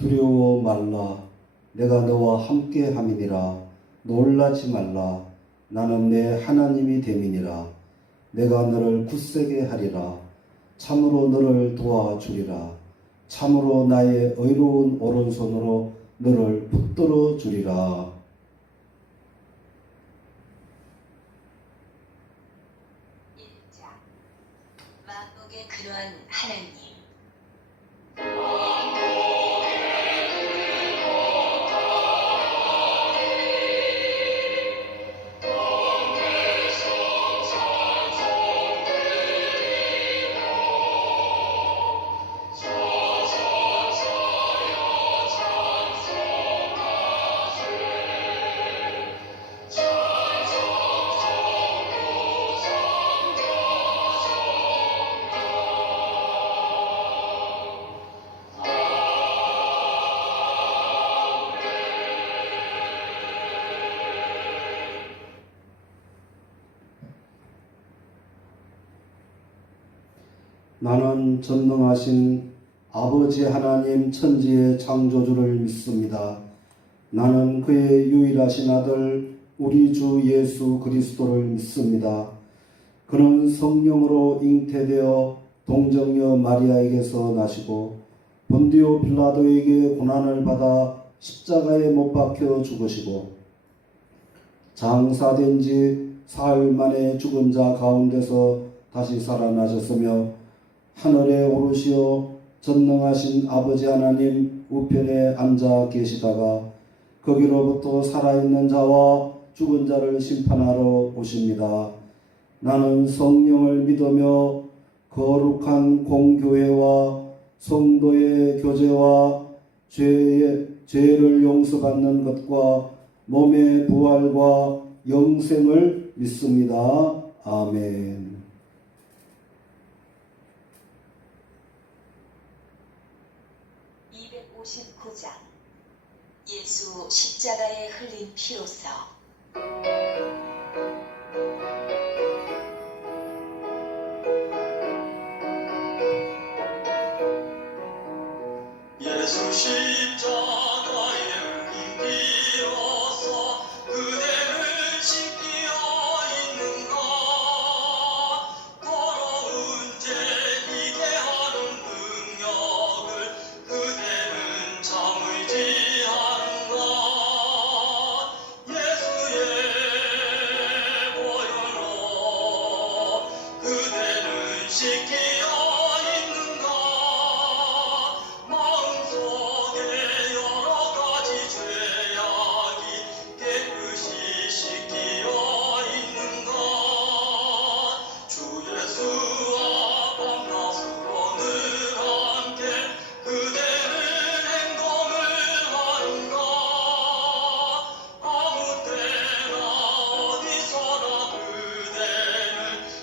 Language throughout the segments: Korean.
두려워 말라. 내가 너와 함께 함이니라. 놀라지 말라. 나는 내 하나님이 됨이니라. 내가 너를 굳세게 하리라. 참으로 너를 도와주리라. 참으로 나의 의로운 오른손으로 너를 붙들어 주리라. 만복의 근원 하나님. 나는 전능하신 아버지 하나님 천지의 창조주를 믿습니다. 나는 그의 유일하신 아들 우리 주 예수 그리스도를 믿습니다. 그는 성령으로 잉태되어 동정녀 마리아에게서 나시고 본디오 빌라도에게 고난을 받아 십자가에 못 박혀 죽으시고 장사된 지 사흘 만에 죽은 자 가운데서 다시 살아나셨으며 하늘에 오르시어 전능하신 아버지 하나님 우편에 앉아 계시다가 거기로부터 살아있는 자와 죽은 자를 심판하러 오십니다. 나는 성령을 믿으며 거룩한 공교회와 성도의 교제와 죄를 용서받는 것과 몸의 부활과 영생을 믿습니다. 아멘. 예수 십자가에 흘린 피로써. 예수 십자가에 흘린 피로써 그대를 씻기어 있는가. 더러운 죄 이게 하는 능력을 그대는 참을지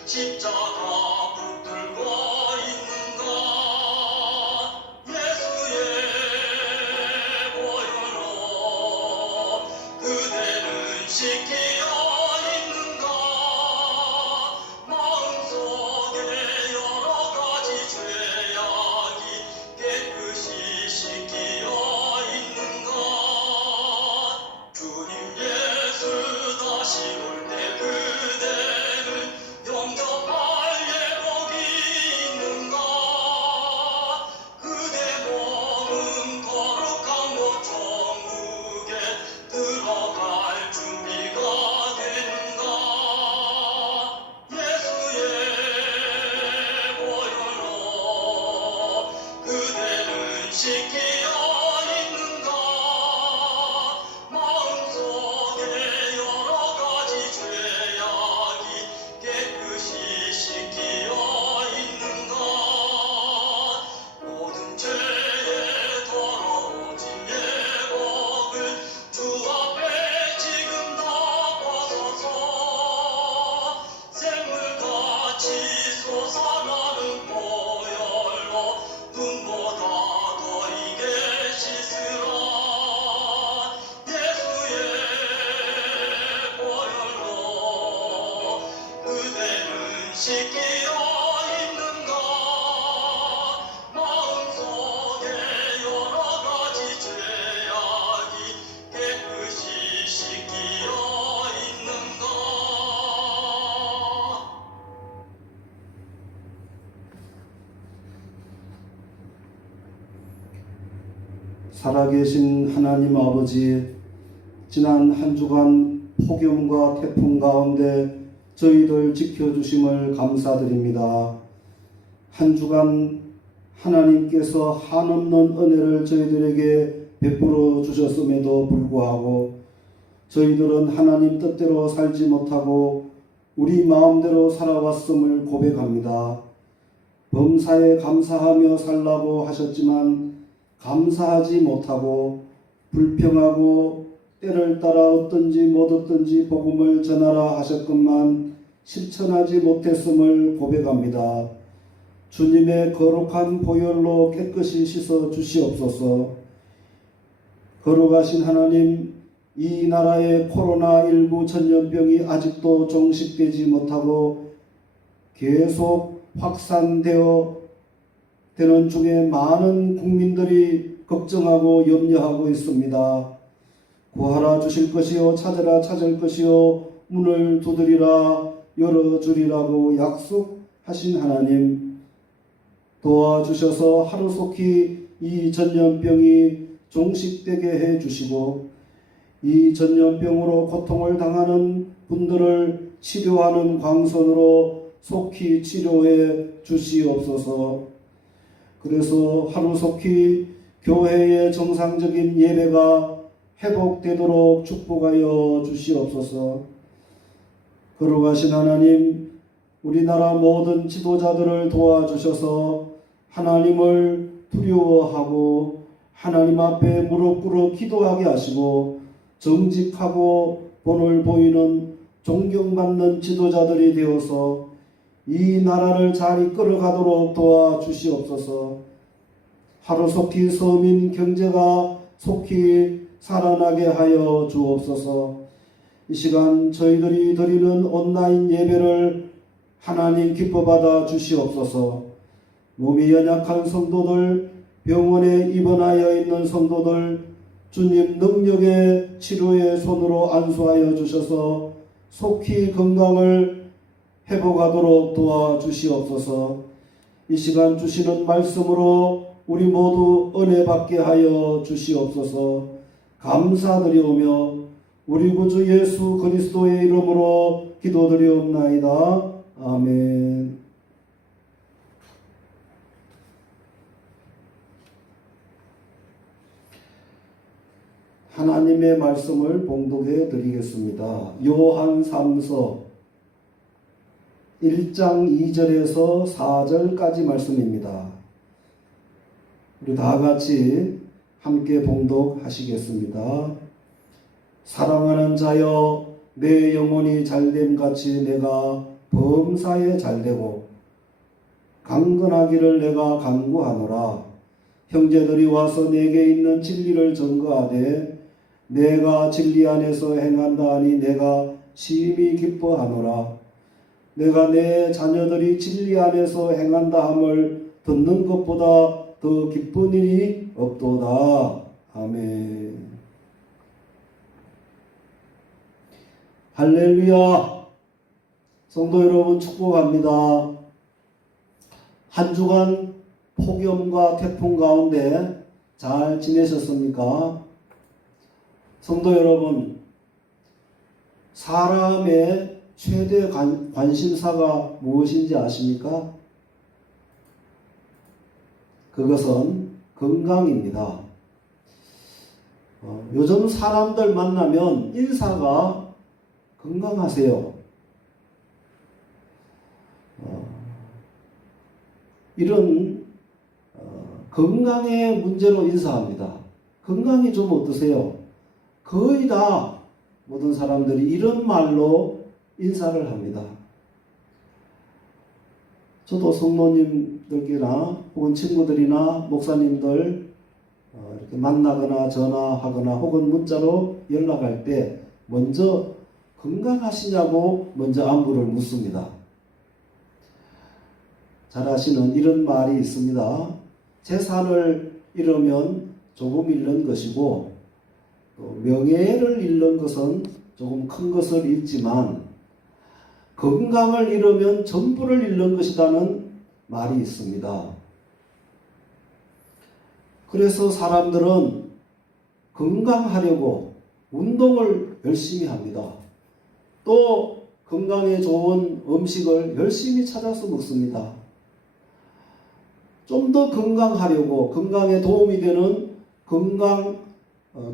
십자가 붙들고 있는가. 예수의 보혈로 그대는 씻기어 있는가. 마음속에 여러 가지 죄악이 깨끗이 씻기어 있는가. 주님 예수 다시 올 때 그대는 영접할 예복이 있는가. 그대 몸은 거룩한 곳 천국에 들어갈 준비가 됐는가. 예수의 보혈로 그대는 씻기어 있는가. 마음속에 여러 가지 죄악이 깨끗이 씻기어 있는가. 모든 죄에 더러워진 예복을 주 앞에 지금 다 벗어서 샘물같이 솟아나는 보혈로 눈보다 더 이게 씻으라. 예수의 보혈로 그대는 씻기어 있는가. 마음속에 여러 가지 살아계신 하나님 아버지, 지난 한 주간 폭염과 태풍 가운데 저희들 지켜주심을 감사드립니다. 한 주간 하나님께서 한없는 은혜를 저희들에게 베풀어 주셨음에도 불구하고 저희들은 하나님 뜻대로 살지 못하고 우리 마음대로 살아왔음을 고백합니다. 범사에 감사하며 살라고 하셨지만 감사하지 못하고 불평하고 때를 따라 얻든지 못 얻든지 복음을 전하라 하셨건만 실천하지 못했음을 고백합니다. 주님의 거룩한 보혈로 깨끗이 씻어 주시옵소서. 거룩하신 하나님, 이 나라의 코로나19 전염병이 아직도 종식되지 못하고 계속 확산되어 되는 중에 많은 국민들이 걱정하고 염려하고 있습니다. 구하라 주실 것이요 찾으라 찾을 것이요 문을 두드리라 열어주리라고 약속하신 하나님, 도와주셔서 하루속히 이 전염병이 종식되게 해주시고 이 전염병으로 고통을 당하는 분들을 치료하는 광선으로 속히 치료해 주시옵소서. 그래서 하루속히 교회의 정상적인 예배가 회복되도록 축복하여 주시옵소서. 거룩하신 하나님, 우리나라 모든 지도자들을 도와주셔서 하나님을 두려워하고 하나님 앞에 무릎 꿇어 기도하게 하시고 정직하고 본을 보이는 존경받는 지도자들이 되어서 이 나라를 잘 이끌어가도록 도와주시옵소서. 하루속히 서민 경제가 속히 살아나게 하여 주옵소서. 이 시간 저희들이 드리는 온라인 예배를 하나님 기뻐받아 주시옵소서. 몸이 연약한 성도들, 병원에 입원하여 있는 성도들, 주님 능력의 치료의 손으로 안수하여 주셔서 속히 건강을 회복하도록 도와주시옵소서. 이 시간 주시는 말씀으로 우리 모두 은혜 받게 하여 주시옵소서. 감사드리오며 우리 구주 예수 그리스도의 이름으로 기도드리옵나이다. 아멘. 하나님의 말씀을 봉독해 드리겠습니다. 요한 3서 1장 2절에서 4절까지 말씀입니다. 우리 다 같이 함께 봉독하시겠습니다. 사랑하는 자여, 내 영혼이 잘됨 같이 내가 범사에 잘되고 강건하기를 내가 간구하노라. 형제들이 와서 내게 있는 진리를 증거하되 내가 진리 안에서 행한다 하니 내가 심히 기뻐하노라. 내가 내 자녀들이 진리 안에서 행한다 함을 듣는 것보다 더 기쁜 일이 없도다. 아멘. 할렐루야. 성도 여러분 축복합니다. 한 주간 폭염과 태풍 가운데 잘 지내셨습니까? 성도 여러분, 사람의 최대 관심사가 무엇인지 아십니까? 그것은 건강입니다. 요즘 사람들 만나면 인사가 건강하세요. 이런 건강의 문제로 인사합니다. 건강이 좀 어떠세요? 거의 다 모든 사람들이 이런 말로 인사를 합니다. 저도 성모님들이나 혹은 친구들이나 목사님들 이렇게 만나거나 전화하거나 혹은 문자로 연락할 때 먼저 건강하시냐고 먼저 안부를 묻습니다. 잘 아시는 이런 말이 있습니다. 재산을 잃으면 조금 잃는 것이고 또 명예를 잃는 것은 조금 큰 것을 잃지만 건강을 잃으면 전부를 잃는 것이라는 말이 있습니다. 그래서 사람들은 건강하려고 운동을 열심히 합니다. 또 건강에 좋은 음식을 열심히 찾아서 먹습니다. 좀 더 건강하려고 건강에 도움이 되는 건강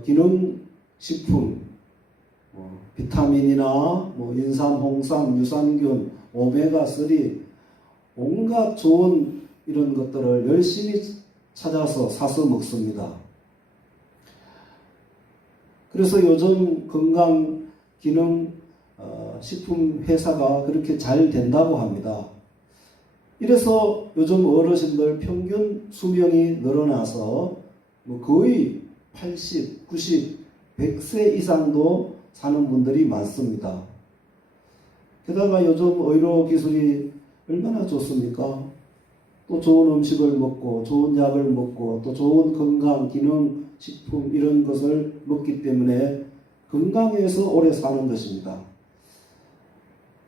기능식품, 비타민이나 인삼, 홍삼, 유산균, 오메가3 온갖 좋은 이런 것들을 열심히 찾아서 사서 먹습니다. 그래서 요즘 건강 기능 식품 회사가 그렇게 잘 된다고 합니다. 이래서 요즘 어르신들 평균 수명이 늘어나서 거의 80, 90, 100세 이상도 사는 분들이 많습니다. 게다가 요즘 의료 기술이 얼마나 좋습니까? 또 좋은 음식을 먹고 좋은 약을 먹고 또 좋은 건강 기능 식품 이런 것을 먹기 때문에 건강해서 오래 사는 것입니다.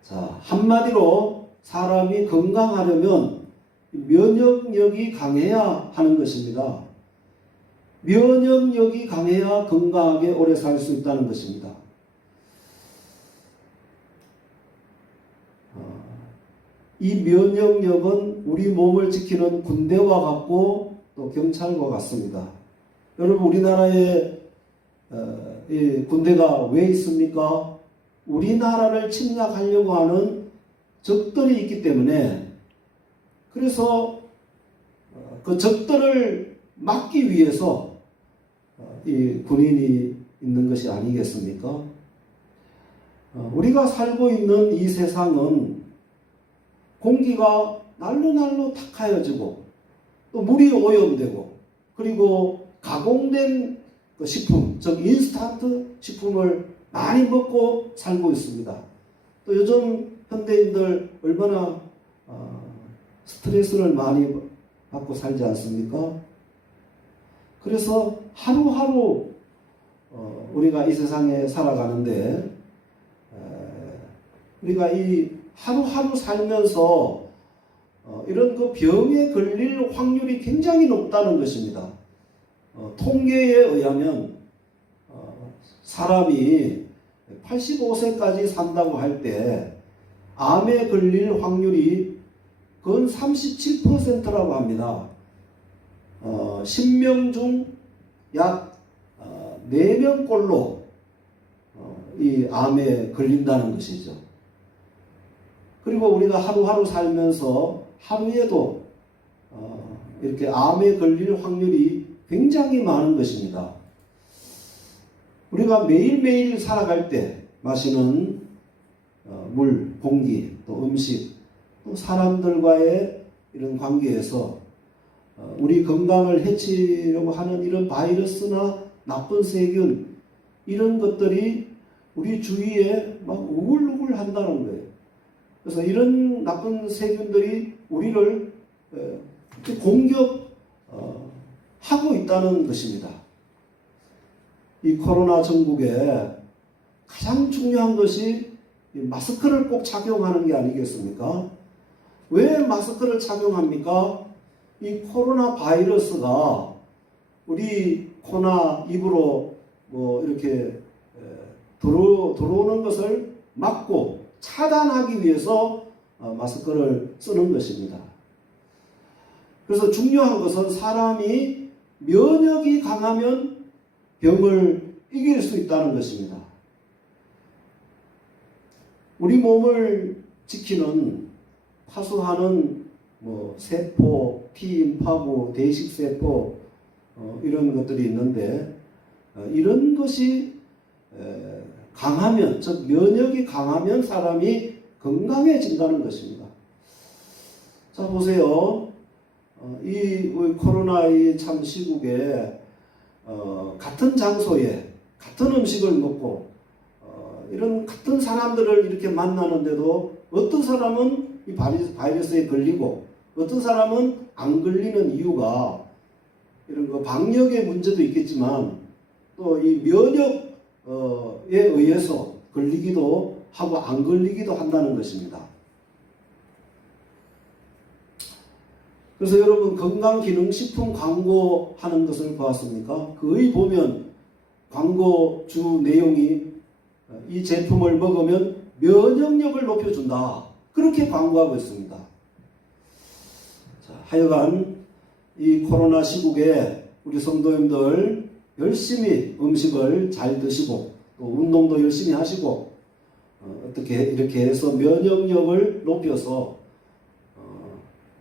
자, 한마디로 사람이 건강하려면 면역력이 강해야 하는 것입니다. 면역력이 강해야 건강하게 오래 살 수 있다는 것입니다. 이 면역력은 우리 몸을 지키는 군대와 같고 또 경찰과 같습니다. 여러분, 우리나라에 이 군대가 왜 있습니까? 우리나라를 침략하려고 하는 적들이 있기 때문에, 그래서 그 적들을 막기 위해서 이 군인이 있는 것이 아니겠습니까? 우리가 살고 있는 이 세상은 공기가 날로 탁하여지고 또 물이 오염되고 그리고 가공된 그 식품, 즉 인스턴트 식품을 많이 먹고 살고 있습니다. 또 요즘 현대인들 얼마나 스트레스를 많이 받고 살지 않습니까? 그래서 하루하루 우리가 이 세상에 살아가는데 우리가 이 하루하루 살면서 이런 그 병에 걸릴 확률이 굉장히 높다는 것입니다. 통계에 의하면 사람이 85세까지 산다고 할 때 암에 걸릴 확률이 건 37%라고 합니다. 10명 중 약 4명꼴로 이 암에 걸린다는 것이죠. 그리고 우리가 하루하루 살면서 하루에도 이렇게 암에 걸릴 확률이 굉장히 많은 것입니다. 우리가 매일매일 살아갈 때 마시는 물, 공기, 또 음식, 또 사람들과의 이런 관계에서 우리 건강을 해치려고 하는 이런 바이러스나 나쁜 세균 이런 것들이 우리 주위에 막 우글우글 한다는 거예요. 그래서 이런 나쁜 세균들이 우리를 공격하고 있다는 것입니다. 이 코로나 전국에 가장 중요한 것이 마스크를 꼭 착용하는 게 아니겠습니까? 왜 마스크를 착용합니까? 이 코로나 바이러스가 우리 코나 입으로 이렇게 들어오는 것을 막고 차단하기 위해서 마스크를 쓰는 것입니다. 그래서 중요한 것은 사람이 면역이 강하면 병을 이길 수 있다는 것입니다. 우리 몸을 지키는 파수하는 세포, T임파구, 대식세포 이런 것들이 있는데 이런 것이 강하면, 즉 면역이 강하면 사람이 건강해진다는 것입니다. 자, 보세요. 이 코로나 이 참 시국에 같은 장소에 같은 음식을 먹고 이런 같은 사람들을 이렇게 만나는데도 어떤 사람은 이 바이러스에 걸리고 어떤 사람은 안 걸리는 이유가 이런 거 방역의 문제도 있겠지만 또 이 면역에 의해서 걸리기도 하고 안 걸리기도 한다는 것입니다. 그래서 여러분 건강기능식품 광고하는 것을 보았습니까? 거의 보면 광고 주 내용이 이 제품을 먹으면 면역력을 높여준다. 그렇게 광고하고 있습니다. 자, 하여간 이 코로나 시국에 우리 성도님들 열심히 음식을 잘 드시고 또 운동도 열심히 하시고 어떻게 이렇게 해서 면역력을 높여서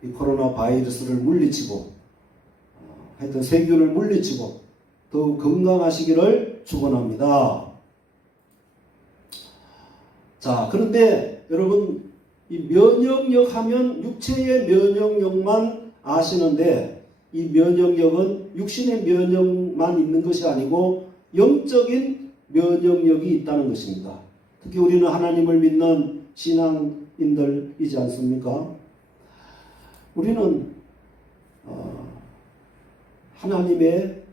이 코로나 바이러스를 물리치고 하여튼 세균을 물리치고 더욱 건강하시기를 축원합니다. 자, 그런데 여러분 이 면역력 하면 육체의 면역력만 아시는데 이 면역력은 육신의 면역만 있는 것이 아니고 영적인 면역력이 있다는 것입니다. 특히 우리는 하나님을 믿는 신앙인들이지 않습니까? 우리는 하나님의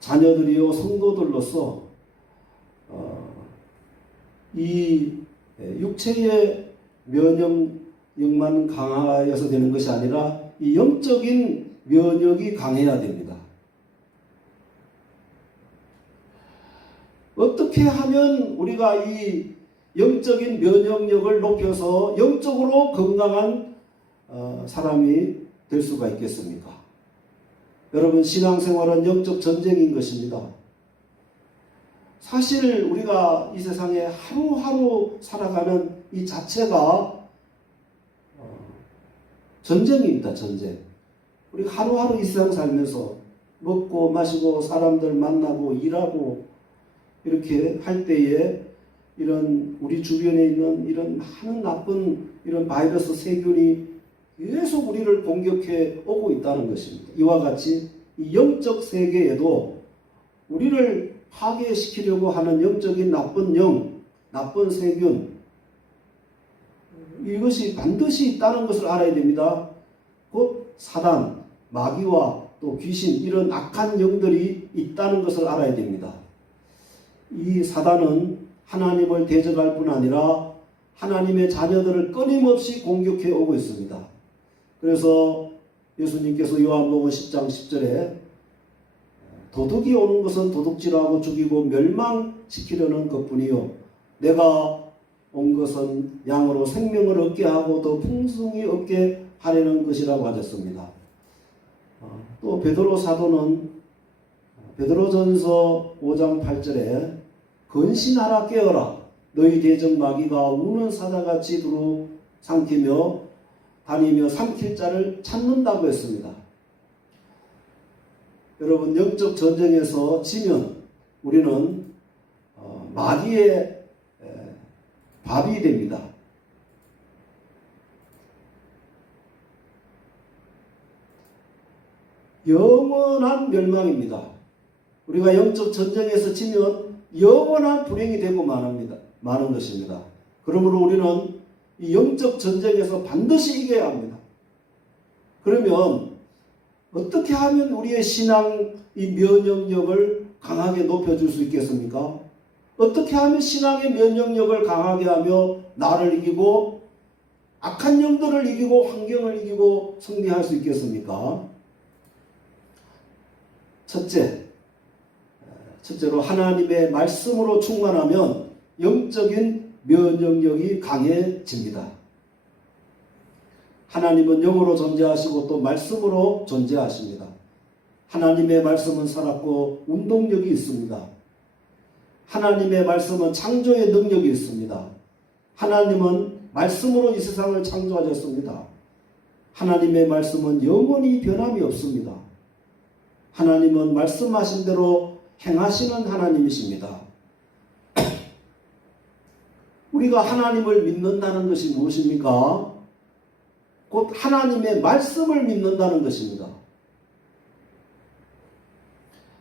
자녀들이요 성도들로서 이 육체의 면역력만 강화해서 되는 것이 아니라 이 영적인 면역이 강해야 됩니다. 어떻게 하면 우리가 이 영적인 면역력을 높여서 영적으로 건강한 사람이 될 수가 있겠습니까? 여러분, 신앙생활은 영적 전쟁인 것입니다. 사실 우리가 이 세상에 하루하루 살아가는 이 자체가 전쟁입니다. 전쟁. 우리가 하루하루 이 세상 살면서 먹고 마시고 사람들 만나고 일하고 이렇게 할 때에 이런 우리 주변에 있는 이런 많은 나쁜 이런 바이러스 세균이 계속 우리를 공격해 오고 있다는 것입니다. 이와 같이 이 영적 세계에도 우리를 파괴시키려고 하는 영적인 나쁜 영, 나쁜 세균, 이것이 반드시 있다는 것을 알아야 됩니다. 곧 사단, 마귀와 또 귀신, 이런 악한 영들이 있다는 것을 알아야 됩니다. 이 사단은 하나님을 대적할 뿐 아니라 하나님의 자녀들을 끊임없이 공격해 오고 있습니다. 그래서 예수님께서 요한복음 10장 10절에 도둑이 오는 것은 도둑질하고 죽이고 멸망시키려는 것뿐이요 내가 온 것은 양으로 생명을 얻게 하고 더 풍성히 얻게 하려는 것이라고 하셨습니다. 또 베드로 사도는 베드로전서 5장 8절에 근신하라 깨어라 너희 대적 마귀가 우는 사자같이 두루 삼키며 다니며 삼킬 자를 찾는다고 했습니다. 여러분, 영적 전쟁에서 지면 우리는 마귀의 밥이 됩니다. 영원한 멸망입니다. 우리가 영적 전쟁에서 지면 영원한 불행이 되고 마는 것입니다. 그러므로 우리는 이 영적 전쟁에서 반드시 이겨야 합니다. 그러면 어떻게 하면 우리의 신앙 이 면역력을 강하게 높여줄 수 있겠습니까? 어떻게 하면 신앙의 면역력을 강하게 하며 나를 이기고 악한 영들을 이기고 환경을 이기고 승리할 수 있겠습니까? 첫째로 하나님의 말씀으로 충만하면 영적인 면역력이 강해집니다. 하나님은 영으로 존재하시고 또 말씀으로 존재하십니다. 하나님의 말씀은 살았고 운동력이 있습니다. 하나님의 말씀은 창조의 능력이 있습니다. 하나님은 말씀으로 이 세상을 창조하셨습니다. 하나님의 말씀은 영원히 변함이 없습니다. 하나님은 말씀하신 대로 행하시는 하나님이십니다. 우리가 하나님을 믿는다는 것이 무엇입니까? 곧 하나님의 말씀을 믿는다는 것입니다.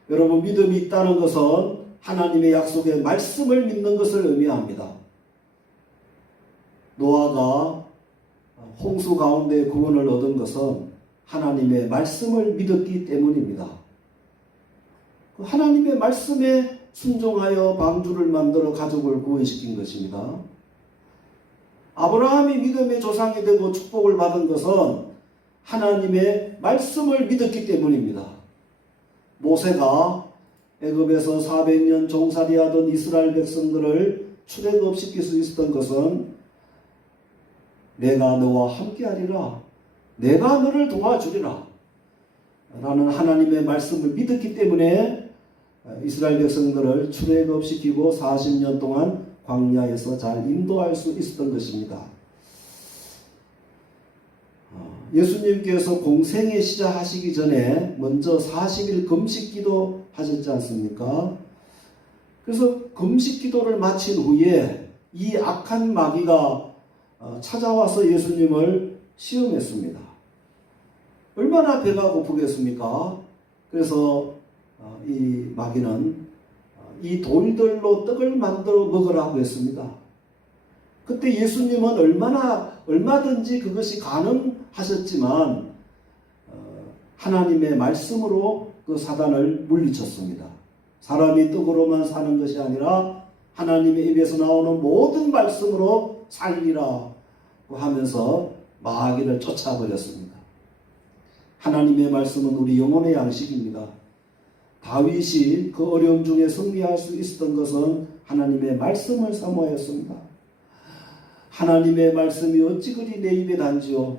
여러분, 믿음이 있다는 것은 하나님의 약속의 말씀을 믿는 것을 의미합니다. 노아가 홍수 가운데 구원을 얻은 것은 하나님의 말씀을 믿었기 때문입니다. 하나님의 말씀에 순종하여 방주를 만들어 가족을 구원시킨 것입니다. 아브라함이 믿음의 조상이 되고 축복을 받은 것은 하나님의 말씀을 믿었기 때문입니다. 모세가 애굽에서 400년 종살이하던 이스라엘 백성들을 출애굽시킬 수 있었던 것은 내가 너와 함께하리라, 내가 너를 도와주리라 라는 하나님의 말씀을 믿었기 때문에 이스라엘 백성들을 출애굽시키고 40년 동안 광야에서 잘 인도할 수 있었던 것입니다. 예수님께서 공생애 시작하시기 전에 먼저 40일 금식기도 하셨지 않습니까? 그래서 금식기도를 마친 후에 이 악한 마귀가 찾아와서 예수님을 시험했습니다. 얼마나 배가 고프겠습니까? 그래서 이 마귀는 이 돌들로 떡을 만들어 먹으라고 했습니다. 그때 예수님은 얼마든지 그것이 가능하셨지만 하나님의 말씀으로 그 사단을 물리쳤습니다. 사람이 떡으로만 사는 것이 아니라 하나님의 입에서 나오는 모든 말씀으로 살리라고 하면서 마귀를 쫓아버렸습니다. 하나님의 말씀은 우리 영혼의 양식입니다. 다윗이 그 어려움 중에 승리할 수 있었던 것은 하나님의 말씀을 사모하였습니다. 하나님의 말씀이 어찌 그리 내 입에 단지요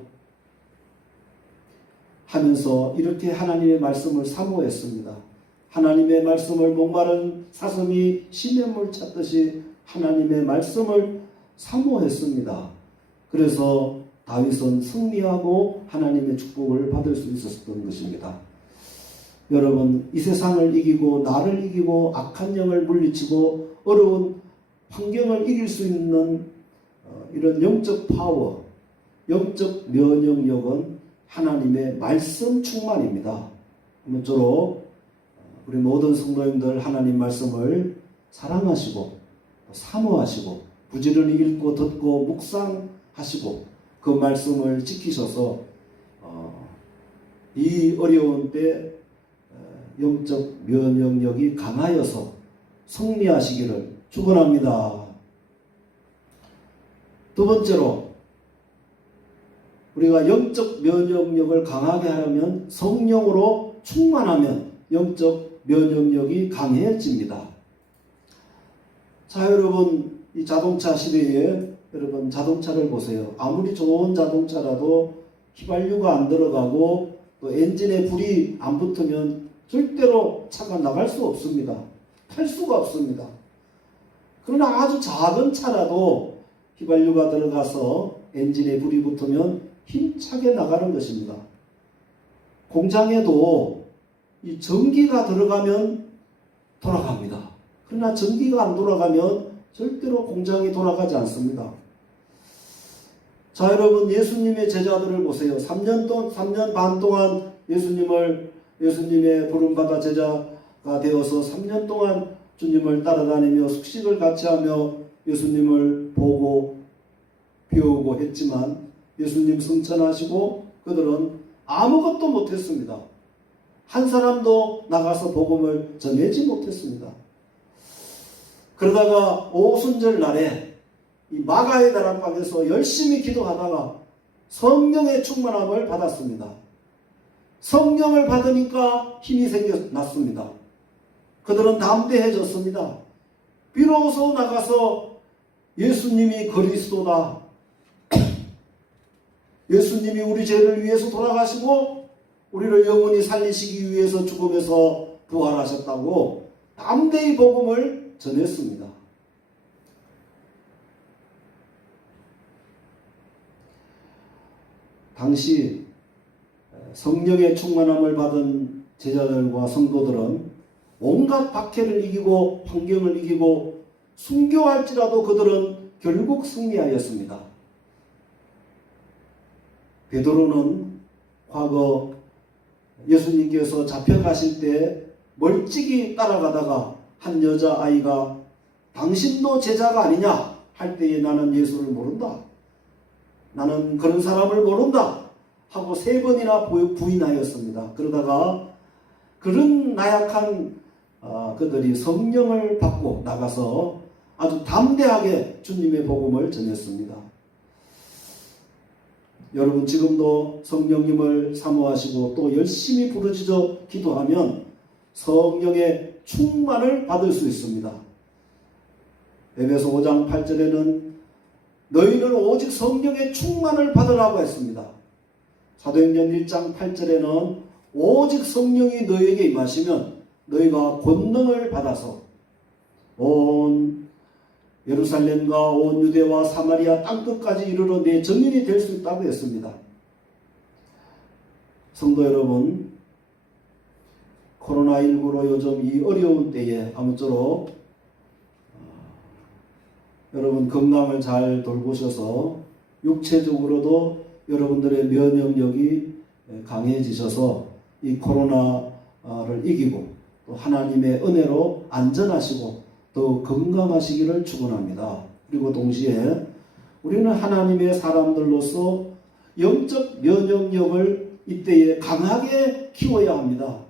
하면서 이렇게 하나님의 말씀을 사모했습니다. 하나님의 말씀을 목마른 사슴이 시냇물 찾듯이 하나님의 말씀을 사모했습니다. 그래서 다윗은 승리하고 하나님의 축복을 받을 수 있었던 것입니다. 여러분, 이 세상을 이기고 나를 이기고 악한 영을 물리치고 어려운 환경을 이길 수 있는 이런 영적 파워, 영적 면역력은 하나님의 말씀 충만입니다. 아무쪼록 우리 모든 성도님들 하나님 말씀을 사랑하시고 사모하시고 부지런히 읽고 듣고 묵상하시고 그 말씀을 지키셔서 이 어려운 때 영적 면역력이 강하여서 승리하시기를 축원합니다. 두 번째로 우리가 영적 면역력을 강하게 하려면 성령으로 충만하면 영적 면역력이 강해집니다. 자, 여러분, 이 자동차 시대에 여러분 자동차를 보세요. 아무리 좋은 자동차라도 휘발유가 안 들어가고 또 엔진에 불이 안 붙으면 절대로 차가 나갈 수 없습니다. 탈 수가 없습니다. 그러나 아주 작은 차라도 휘발유가 들어가서 엔진에 불이 붙으면 힘차게 나가는 것입니다. 공장에도 이 전기가 들어가면 돌아갑니다. 그러나 전기가 안 돌아가면 절대로 공장이 돌아가지 않습니다. 자, 여러분, 예수님의 제자들을 보세요. 3년 반 동안 예수님의 부름받아 제자가 되어서 3년 동안 주님을 따라다니며 숙식을 같이 하며 예수님을 보고 배우고 했지만 예수님 승천하시고 그들은 아무것도 못했습니다. 한 사람도 나가서 복음을 전하지 못했습니다. 그러다가 오순절 날에 이 마가의 다락방에서 열심히 기도하다가 성령의 충만함을 받았습니다. 성령을 받으니까 힘이 생겨났습니다. 그들은 담대해졌습니다. 비로소 나가서 예수님이 그리스도다, 예수님이 우리 죄를 위해서 돌아가시고 우리를 영원히 살리시기 위해서 죽음에서 부활하셨다고 담대히 복음을 전했습니다. 당시 성령의 충만함을 받은 제자들과 성도들은 온갖 박해를 이기고 환경을 이기고 순교할지라도 그들은 결국 승리하였습니다. 베드로는 과거 예수님께서 잡혀가실 때 멀찍이 따라가다가 한 여자아이가 당신도 제자가 아니냐 할 때에 나는 예수를 모른다, 나는 그런 사람을 모른다 하고 3번이나 부인하였습니다. 그러다가 그런 나약한 그들이 성령을 받고 나가서 아주 담대하게 주님의 복음을 전했습니다. 여러분, 지금도 성령님을 사모하시고 또 열심히 부르짖어 기도하면 성령의 충만을 받을 수 있습니다. 에베소 5장 8절에는 너희는 오직 성령의 충만을 받으라고 했습니다. 사도행전 1장 8절에는 오직 성령이 너희에게 임하시면 너희가 권능을 받아서 온 예루살렘과 온 유대와 사마리아 땅끝까지 이르러 내 증인이 될 수 있다고 했습니다. 성도 여러분, 코로나19로 요즘 이 어려운 때에 아무쪼록 여러분 건강을 잘 돌보셔서 육체적으로도 여러분들의 면역력이 강해지셔서 이 코로나를 이기고 또 하나님의 은혜로 안전하시고 더 건강하시기를 축원합니다. 그리고 동시에 우리는 하나님의 사람들로서 영적 면역력을 이때에 강하게 키워야 합니다.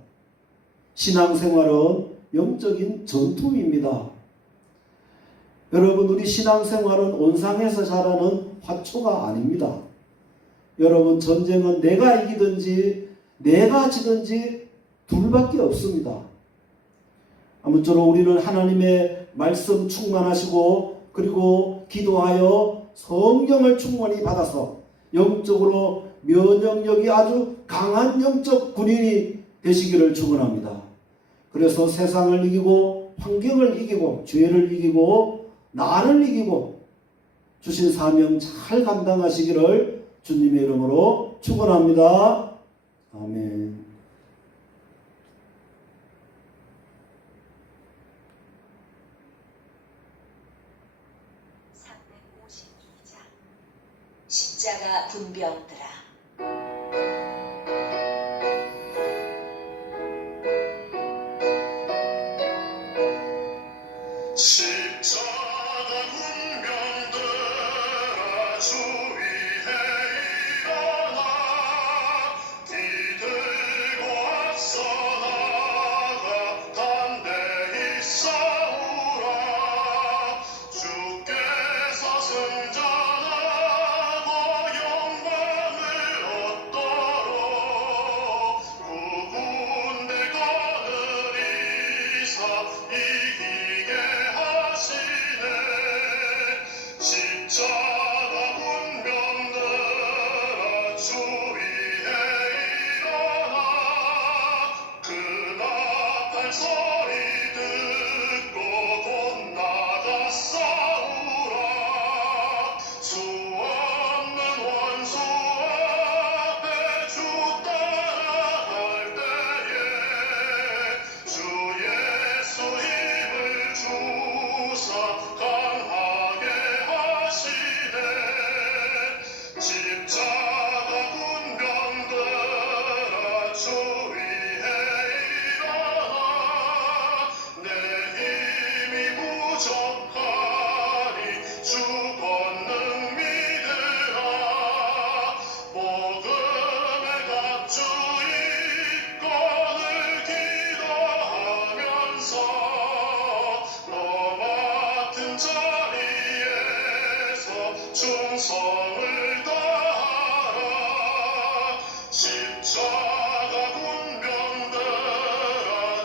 신앙생활은 영적인 전투입니다. 여러분, 우리 신앙생활은 온상에서 자라는 화초가 아닙니다. 여러분, 전쟁은 내가 이기든지 내가 지든지 둘밖에 없습니다. 아무쪼록 우리는 하나님의 말씀 충만하시고 그리고 기도하여 성령을 충만히 받아서 영적으로 면역력이 아주 강한 영적 군인이 되시기를 축원합니다. 그래서 세상을 이기고 환경을 이기고 죄를 이기고 나를 이기고 주신 사명 잘 감당하시기를 주님의 이름으로 축원합니다. 아멘. 십자가 분병들아, 십자가 군병들아 주 위에 일어나 뒤들고 앞서 나가 담대히 싸우라. 주께서 승전하고 영광을 얻도록 구군대 거느리사 이기게 하시네. 십자가 군병들아 주 위에 일어나 그 나팔 소리 듣고 곧 나가 싸우라. 수 없는 원수 앞에 주 따라갈 때에 주 예수 힘을 주사 강하게 하시네. 십자가 군병들아 주 위에 일어나 내 힘이 부족하니 주 권능 믿으라. 복음의 갑주 입고 늘 기도하면서 너 맡은 자리에서 충성을 다하라. 십자가 군병들아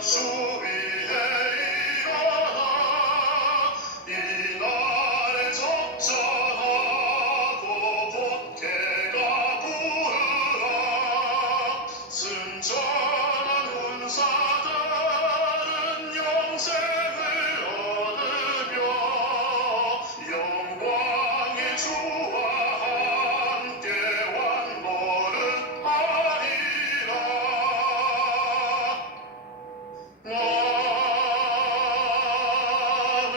주 위에 일어나 이날에 적전하고 복해가 부르라. 승전한 군사들은 영생을 얻으며 영광의 주와 함께 완노를 하리라. 아멘.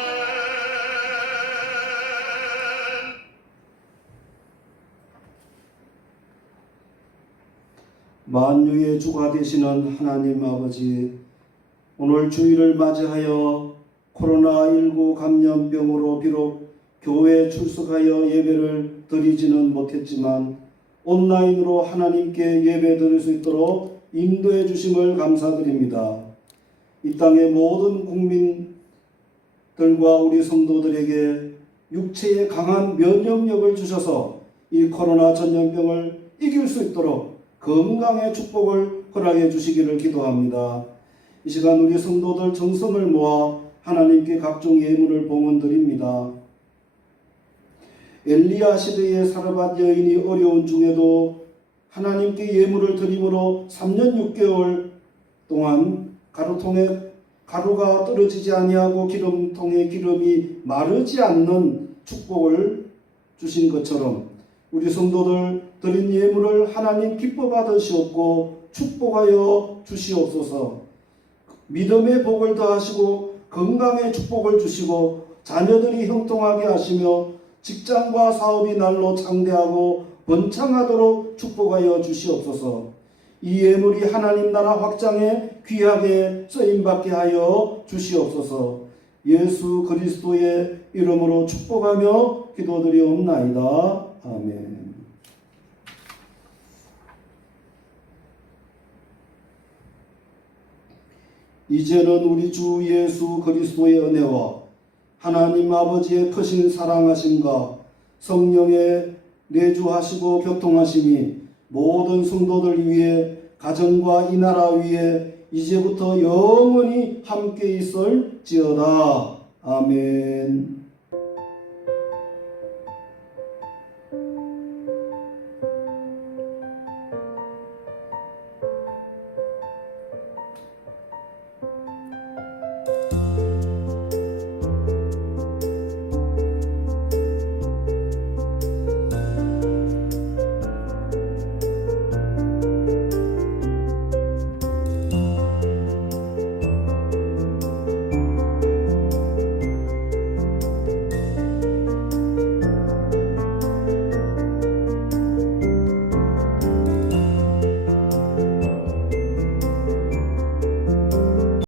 만유의 주가 되시는 하나님 아버지, 오늘 주일을 맞이하여 코로나19 감염병으로 비록 교회에 출석하여 예배를 드리지는 못했지만 온라인으로 하나님께 예배 드릴 수 있도록 인도해 주심을 감사드립니다. 이 땅의 모든 국민들과 우리 성도들에게 육체의 강한 면역력을 주셔서 이 코로나 전염병을 이길 수 있도록 건강의 축복을 허락해 주시기를 기도합니다. 이 시간 우리 성도들 정성을 모아 하나님께 각종 예물을 봉헌드립니다. 엘리야 시대의 사르밧 여인이 어려운 중에도 하나님께 예물을 드림으로 3년 6개월 동안 가루통에 가루가 떨어지지 아니하고 기름통에 기름이 마르지 않는 축복을 주신 것처럼 우리 성도들 드린 예물을 하나님 기뻐 받으시옵고 축복하여 주시옵소서. 믿음의 복을 더하시고 건강의 축복을 주시고 자녀들이 형통하게 하시며 직장과 사업이 날로 창대하고 번창하도록 축복하여 주시옵소서. 이 예물이 하나님 나라 확장에 귀하게 쓰임받게 하여 주시옵소서. 예수 그리스도의 이름으로 축복하며 기도드리옵나이다. 아멘. 이제는 우리 주 예수 그리스도의 은혜와 하나님 아버지의 크신 사랑하심과 성령의 내주하시고 교통하심이 모든 성도들 위해 가정과 이 나라 위에 이제부터 영원히 함께 있을지어다. 아멘.